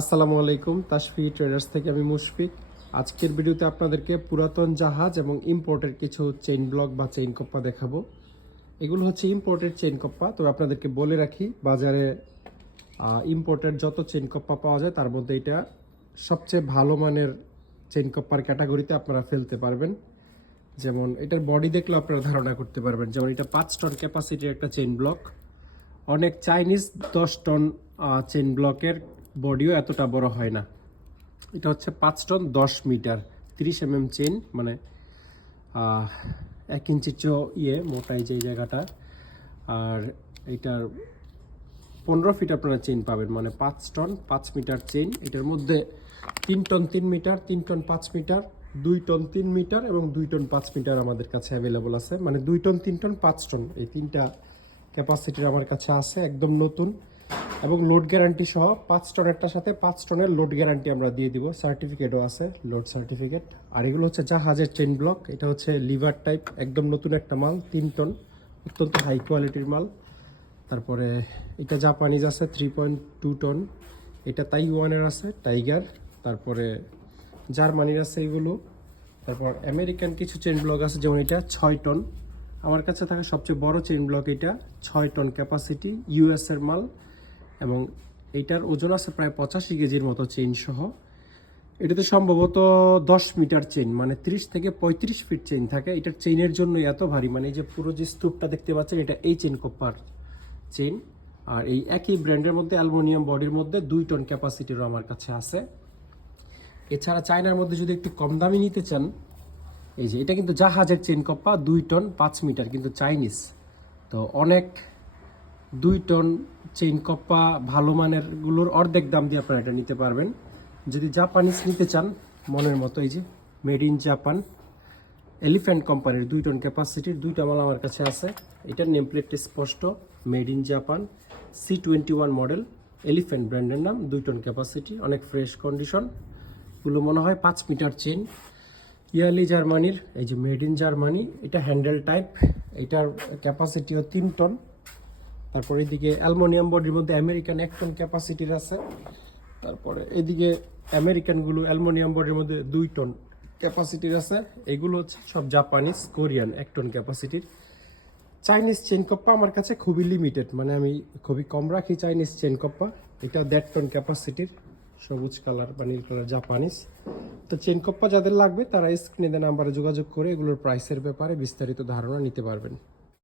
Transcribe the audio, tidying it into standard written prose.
আসসালামু আলাইকুম, তাশফি ট্রেডার্স থেকে আমি মুশফিক। আজকের ভিডিওতে আপনাদেরকে পুরাতন জাহাজ এবং ইম্পোর্টের কিছু চেইন ব্লক বা চেইন কপ্পা দেখাবো। এগুলো হচ্ছে ইম্পোর্টেড চেইন কপ্পা। তবে আপনাদেরকে বলে রাখি, বাজারে ইম্পোর্টেড যত চেইন কপ্পা পাওয়া যায় তার মধ্যে এটা সবচেয়ে ভালো মানের চেইন কপ্পার ক্যাটাগরিতে আপনারা ফেলতে পারবেন। যেমন এটার বডি দেখলে আপনারা ধারণা করতে পারবেন। যেমন এটা 5 টন ক্যাপাসিটির একটা চেইন ব্লক। অনেক চাইনিজ 10 টন চেইন ব্লকের বডিও এতটা বড় হয় না। এটা হচ্ছে 5 টন 10 মিটার 30 চেইন, মানে 1 ইঞ্চির চেয়ে মোটাই যে জায়গাটা। আর এটার 15 ফিট আপনারা চেইন পাবেন, মানে 5 টন 5 মিটার চেইন। এটার মধ্যে 3 ton 3 metre, 3 ton 5 metre, 2 ton 3 metre এবং 2 টন 5 মিটার আমাদের কাছে অ্যাভেলেবল আছে। মানে 2 টন 3 টন 5 টন এই তিনটা ক্যাপাসিটির আমার কাছে আছে, একদম নতুন এবং লোড গ্যারান্টি সহ। 5 টনেরটার সাথে 5 টনের লোড গ্যারান্টি আমরা দিয়ে দিব, সার্টিফিকেটও আছে, লোড সার্টিফিকেট। আর এগুলো হচ্ছে জাহাজের চেইন ব্লক। এটা হচ্ছে লিভার টাইপ, একদম নতুন একটা মাল, 3 টন, অত্যন্ত হাই কোয়ালিটির মাল। তারপরে এটা জাপানিজ আছে 3.2 টন, এটা তাইওয়ানের আছে টাইগার, তারপরে জার্মানির আছে এগুলো। তারপর আমেরিকান কিছু চেইন ব্লক আছে, যেমন এটা 6 টন। আমার কাছে থাকা সবচেয়ে বড় চেইন ব্লক এটা, 6 টন ক্যাপাসিটি, ইউএস এর মাল। এবং এইটার ওজন আছে প্রায় 85 কেজির মতো চেইন সহ। এটাতে সম্ভবত 10 মিটার চেইন, মানে 30 থেকে 35 ফিট চেইন থাকে। এটার চেইনের জন্য এত ভারী, মানে এই যে পুরো যে স্তূপটা দেখতে পাচ্ছেন এটা এই চেইন কপ্পার চেইন। আর এই একই ব্র্যান্ডের মধ্যে অ্যালুমিনিয়াম বডির মধ্যে 2 টন ক্যাপাসিটিরও আমার কাছে আছে। এছাড়া চায়নার মধ্যে যদি একটু কম দামি নিতে চান, এই যে এটা কিন্তু জাহাজের চেইন কপ্পা, 2 টন 5 মিটার, কিন্তু চাইনিজ। তো অনেক 2 টন চেইন কপ্পা ভালো মানের গুলোর অর্ধেক দাম দিয়ে আপনারা এটা নিতে পারবেন। যদি জাপানিজ নিতে চান মনের মতো, এই যে মেড ইন জাপান, এলিফ্যান্ট কোম্পানির 2 টন ক্যাপাসিটির 2টা মাল আমার কাছে আছে। এটার নেম প্লেটটি স্পষ্ট, made in Japan, C21 model, elephant ব্র্যান্ডের নাম, 2 টন ক্যাপাসিটি, অনেক ফ্রেশ কন্ডিশন। এগুলো মনে হয় 5 মিটার চেইন, ইয়ারলি জার্মানির, এই যে মেড ইন জার্মানি। এটা হ্যান্ডেল টাইপ, এটার ক্যাপাসিটিও 3 টন। তারপর এদিকে অ্যালুমিনিয়াম বডির মধ্যে আমেরিকান 1 টন ক্যাপাসিটির আছে। তারপরে এদিকে আমেরিকানগুলো অ্যালুমিনিয়াম বডির মধ্যে 2 টন ক্যাপাসিটির আছে। এগুলো হচ্ছে সব জাপানিজ, কোরিয়ান 1 টন ক্যাপাসিটির। চাইনিজ চেইন কপ্পা আমার কাছে খুবই লিমিটেড, মানে আমি খুবই কম রাখি চাইনিজ চেইন কপ্পা। এটা 1.5 টন ক্যাপাসিটির, সবুজ কালার বা নীল কালার, জাপানিজ। তো চেইন কপ্পা যাদের লাগবে তারা স্ক্রিনে দেওয়া নাম্বারে যোগাযোগ করে এগুলোর প্রাইসের ব্যাপারে বিস্তারিত ধারণা নিতে পারবেন।